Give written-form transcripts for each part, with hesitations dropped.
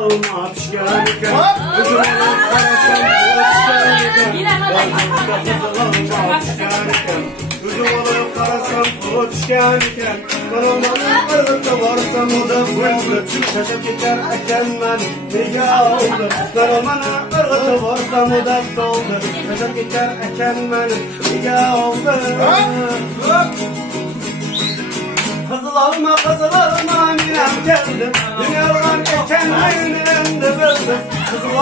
olma pişken iken. Kızıl olup karasam pişken iken. Balkonda kızıl olma pişken iken. Kızıl olup karasam pişken iken. Ben olmanın kırgıtta varsam o da buldu. Şaşıp gider eken ben nega oldu. Ben olmanın kırgıtta varsam o da soldu. Şaşıp gider eken ben nega oldu. Kızıl alma minem geldim. Dünyadan geçenlerin elimde bildim. Kızıl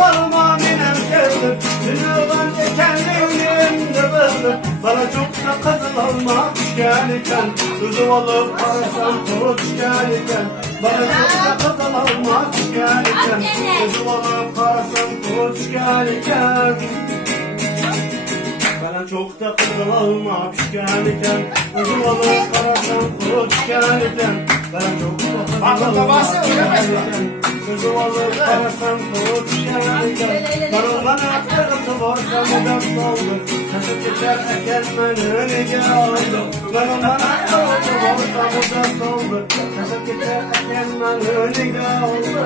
alma minem geldim. Dünyadan geçenlerin elimde bildim. Bana çok da kızıl alma pişken iken. Kızıl olup karasam pişken iken. Bana çok da kızıl alma pişken iken. Kızıl olup karasam pişken iken. Bana çok da kızıl alma pişken iken. Kızıl olup karasam pişken iken. Bana çok da kızıl alma pişken iken. Kızıl olup karasam pişken iken. Bana kırgıtı varsam o da soldu. Taşıp geçer eken beni nega oldu. Bana kırgıtı varsam o da soldu. Taşıp geçer eken beni nega oldu.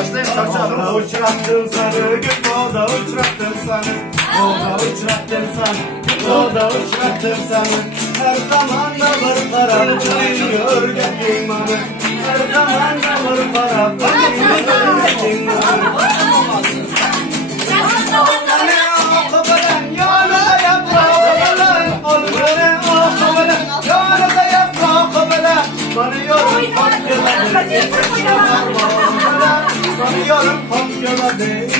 Oda uçrattım sana, oda uçrattım sana. Oda uçrattım sana, oda uçrattım sana. Her zaman da bir para buluyor gönlüm. Her zaman da bir para buluyor gönlüm. Yanında yaprağı bana yorum kopyala değil.